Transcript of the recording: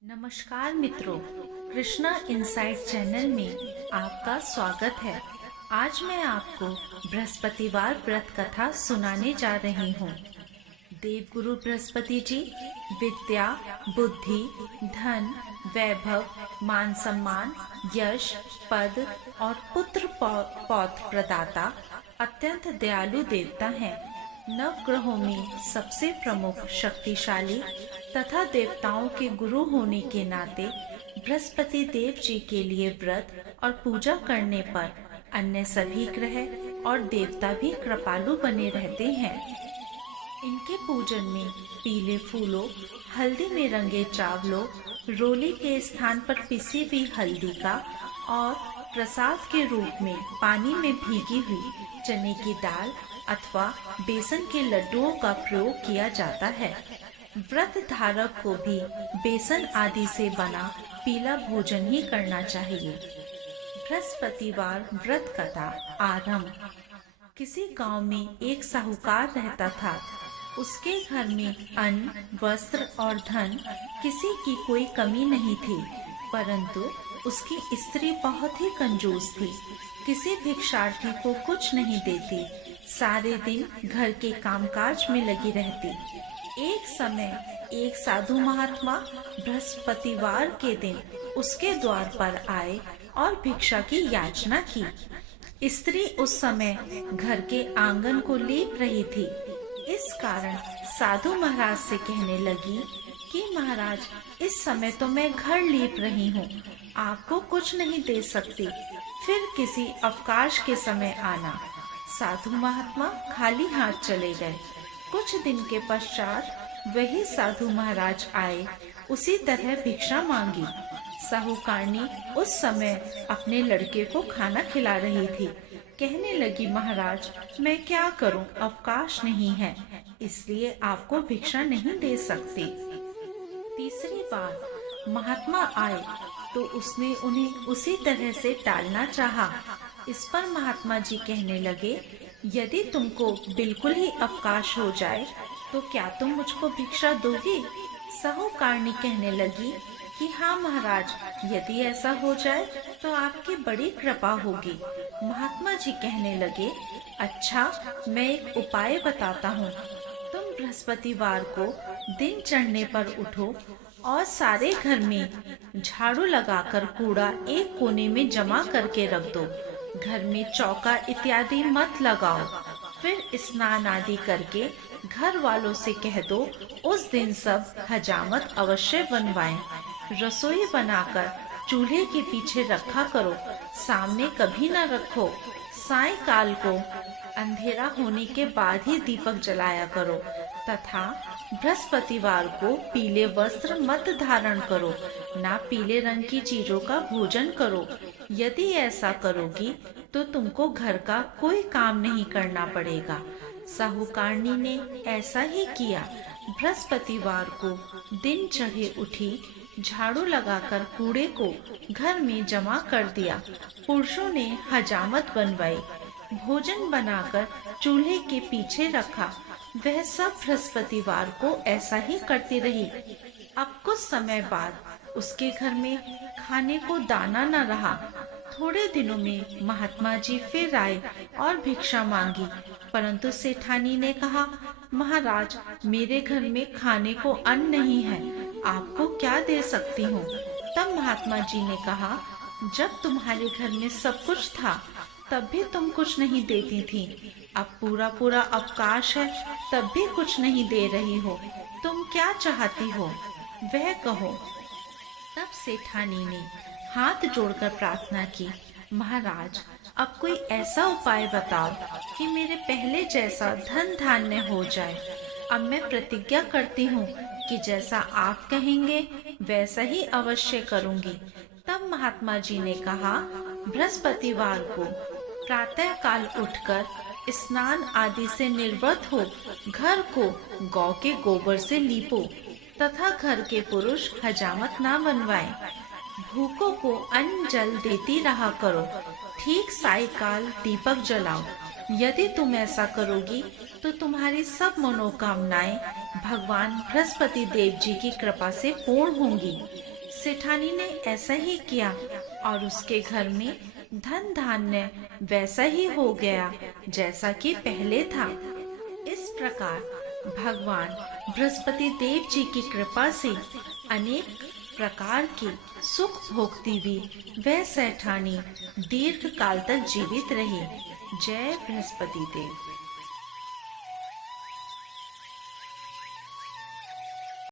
नमस्कार मित्रों, Krishna insight channel में आपका स्वागत है। आज मैं आपको बृहस्पतिवार व्रत कथा सुनाने जा रही हूँ। देवगुरु बृहस्पति जी विद्या, बुद्धि, धन, वैभव, मान सम्मान, यश, पद और पुत्र पौत्र प्रदाता अत्यंत दयालु देवता हैं। नवग्रहों में सबसे प्रमुख, शक्तिशाली तथा देवताओं के गुरु होने के नाते बृहस्पति देव जी के लिए व्रत और पूजा करने पर अन्य सभी ग्रह और देवता भी कृपालु बने रहते हैं। इनके पूजन में पीले फूलों, हल्दी में रंगे चावलों, रोली के स्थान पर पिसी हुई हल्दी का और प्रसाद के रूप में पानी में भीगी हुई चने की दाल अथवा बेसन के लड्डुओं का प्रयोग किया जाता है। व्रत धारक को भी बेसन आदि से बना पीला भोजन ही करना चाहिए। बृहस्पतिवार व्रत कथा आरंभ। किसी गांव में एक साहूकार रहता था। उसके घर में अन्न, वस्त्र और धन किसी की कोई कमी नहीं थी, परंतु उसकी स्त्री बहुत ही कंजूस थी। किसी भिक्षार्थी को कुछ नहीं देती, सारे दिन घर के कामकाज में लगी रहती। एक समय एक साधु महात्मा बृहस्पतिवार के दिन उसके द्वार पर आए और भिक्षा की याचना की। स्त्री उस समय घर के आंगन को लीप रही थी। इस कारण साधु महाराज से कहने लगी कि महाराज, इस समय तो मैं घर लीप रही हूँ, आपको कुछ नहीं दे सकती, फिर किसी अवकाश के समय आना। साधु महात्मा खाली हाथ चले गए। कुछ दिन के पश्चात वही साधु महाराज आए, उसी तरह भिक्षा मांगी। साहूकारनी उस समय अपने लड़के को खाना खिला रही थी। कहने लगी, महाराज, मैं क्या करूं, अवकाश नहीं है, इसलिए आपको भिक्षा नहीं दे सकती। तीसरी बार महात्मा आए तो उसने उन्हें उसी तरह से टालना चाहा। इस पर महात्मा जी कहने लगे, यदि तुमको बिल्कुल ही अवकाश हो जाए तो क्या तुम मुझको भिक्षा दोगी? साहूकारनी कहने लगी कि हाँ महाराज, यदि ऐसा हो जाए तो आपकी बड़ी कृपा होगी। महात्मा जी कहने लगे, अच्छा, मैं एक उपाय बताता हूँ। तुम बृहस्पतिवार को दिन चढ़ने पर उठो और सारे घर में झाड़ू लगाकर कूड़ा एक कोने में जमा करके रख दो। घर में चौका इत्यादि मत लगाओ। फिर स्नान आदि करके घर वालों से कह दो उस दिन सब हजामत अवश्य बनवाएं। रसोई बनाकर चूल्हे के पीछे रखा करो, सामने कभी न रखो। सायंकाल को अंधेरा होने के बाद ही दीपक जलाया करो तथा बृहस्पतिवार को पीले वस्त्र मत धारण करो, ना पीले रंग की चीजों का भोजन करो। यदि ऐसा करोगी तो तुमको घर का कोई काम नहीं करना पड़ेगा। साहूकारनी ने ऐसा ही किया। बृहस्पतिवार को दिन चढ़े उठी, झाड़ू लगाकर कूड़े को घर में जमा कर दिया। पुरुषों ने हजामत बनवाई, भोजन बनाकर चूल्हे के पीछे रखा। वह सब बृहस्पतिवार को ऐसा ही करती रही। अब कुछ समय बाद उसके घर में खाने को दाना न रहा। थोड़े दिनों में महात्मा जी फिर आए और भिक्षा मांगी, परंतु सेठानी ने कहा, महाराज, मेरे घर में खाने को अन्न नहीं है, आपको क्या दे सकती हूँ? तब महात्मा जी ने कहा, जब तुम्हारे घर में सब कुछ था तब भी तुम कुछ नहीं देती थी, अब पूरा पूरा अवकाश है तब भी कुछ नहीं दे रही हो, तुम क्या चाहती हो, वह कहो। तब सेठानी ने हाथ जोड़कर प्रार्थना की, महाराज, अब कोई ऐसा उपाय बताओ कि मेरे पहले जैसा धन धान्य हो जाए। अब मैं प्रतिज्ञा करती हूँ कि जैसा आप कहेंगे वैसा ही अवश्य करूँगी। तब महात्मा जी ने कहा, बृहस्पतिवार को प्रातः काल उठकर स्नान आदि से निर्वृत हो घर को गौ के गोबर से लीपो तथा घर के पुरुष हजामत ना बनवाएं। भूखों को अन्न जल देती रहा करो। ठीक सायंकाल दीपक जलाओ। यदि तुम ऐसा करोगी तो तुम्हारी सब मनोकामनाएं भगवान बृहस्पति देव जी की कृपा से पूर्ण होंगी। सेठानी ने ऐसा ही किया और उसके घर में धन धान्य वैसा ही हो गया जैसा कि पहले था। इस प्रकार भगवान बृहस्पति देव जी की कृपा से अनेक प्रकार के सुख भोगती हुई वह सेठानी दीर्घ काल तक जीवित रही। जय बृहस्पति देव।